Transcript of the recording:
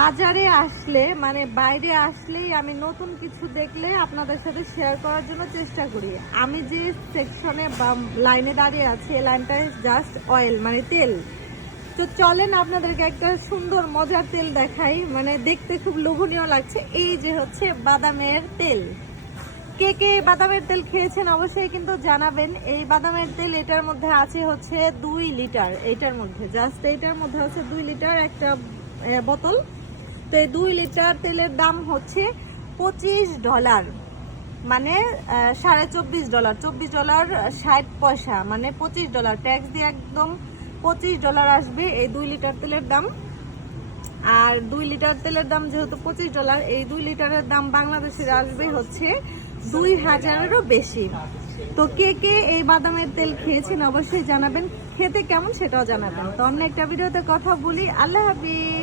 বাজারে আসলে মানে বাইরে আসলেই আমি নতুন কিছু দেখলে আপনাদের সাথে শেয়ার করার জন্য চেষ্টা করি। আমি যে সেকশনে বা লাইনে দাঁড়িয়ে আছি এই লাইনটায় জাস্ট অয়েল মানে তেল। তো চলেন আপনাদেরকে একটা সুন্দর মজার তেল দেখাই, মানে দেখতে খুব লোভনীয় লাগছে। এই যে হচ্ছে বাদামের তেল। কে কে বাদামের তেল খেয়েছেন অবশ্যই কিন্তু জানাবেন। এই বাদামের তেল এটার মধ্যে আছে হচ্ছে 2 লিটার, এইটার মধ্যে জাস্ট এইটার মধ্যে হচ্ছে 2 লিটার একটা বোতল। তো এই 2 লিটার তেলের দাম হচ্ছে $25, মানে $24.50, $24.60, মানে $25 ট্যাক্স দিয়ে একদম $25 আসবে এই 2 লিটার তেলের দাম। আর 2 লিটার তেলের দাম যেহেতু $25, এই 2 লিটারের দাম বাংলাদেশের আসবে হচ্ছে 2000-এরও বেশি। তো কে কে এই বাদামের তেল খেয়েছেন অবশ্যই জানাবেন, খেতে কেমন সেটাও জানাবেন। তো অন্য একটা ভিডিওতে কথা বলি। আল্লাহ হাফিজ।